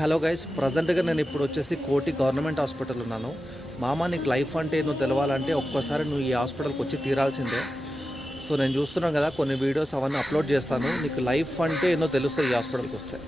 Hello guys, ప్రజెంట్గా నేను ఇప్పుడు వచ్చేసి కోటి గవర్నమెంట్ హాస్పిటల్ ఉన్నాను. మామ, నీకు లైఫ్ అంటే ఏందో తెలవాలంటే ఒక్కసారి నువ్వు ఈ హాస్పిటల్కి వచ్చి తీరాల్సిందే. సో నేను చూస్తున్నాను కదా, కొన్ని వీడియోస్ అవన్నీ అప్లోడ్ చేస్తాను. నీకు లైఫ్ అంటే ఏందో తెలుస్తుంది ఈ హాస్పిటల్కి వస్తే.